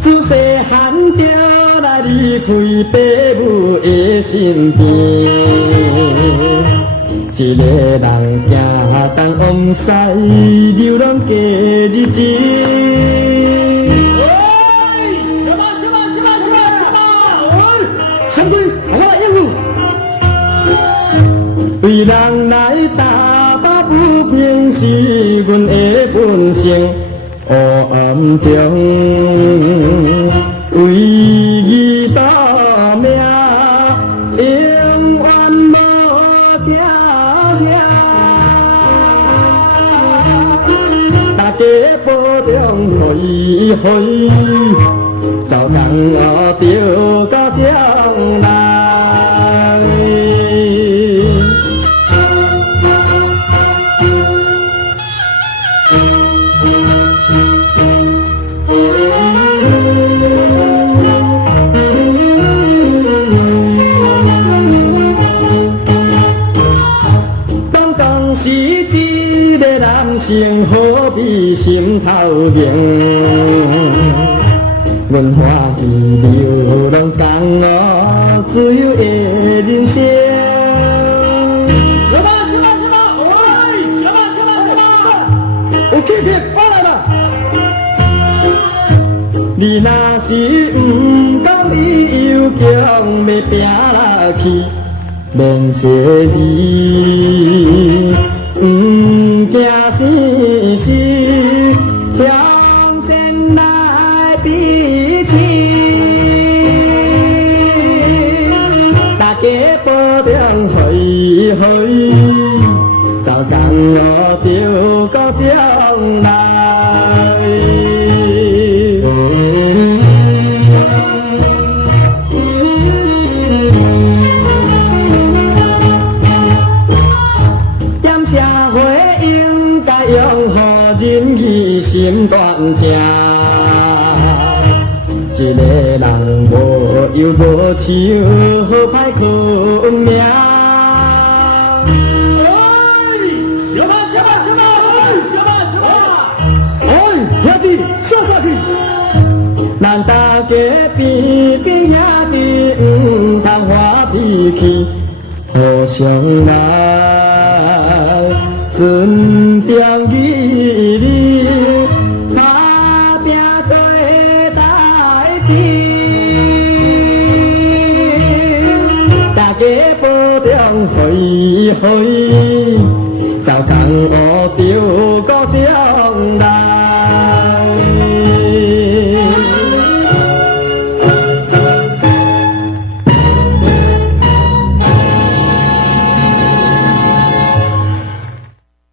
自细汉就来离开爸母的身边，一个人行东往西，流浪过日子。相对，我来应付。为人来打把不平是阮的本性，黑暗中为伊斗命，永远无定定。大家保重，予伊，走人着到将来。好比心头凝，阮欢喜流浪江湖，自由的人生。什么？喂，什么？有欺骗，我来吧。你若是不讲理由强，要拼下去，免谢字。惊死死，向前来比试，大家保重予伊，走江湖着到将来。心断情，一个人无忧无愁，好歹困命。什么？兄弟，说去！咱大家边边兄弟，唔通发脾气，互相来尊重义理。予伊，走江湖着到将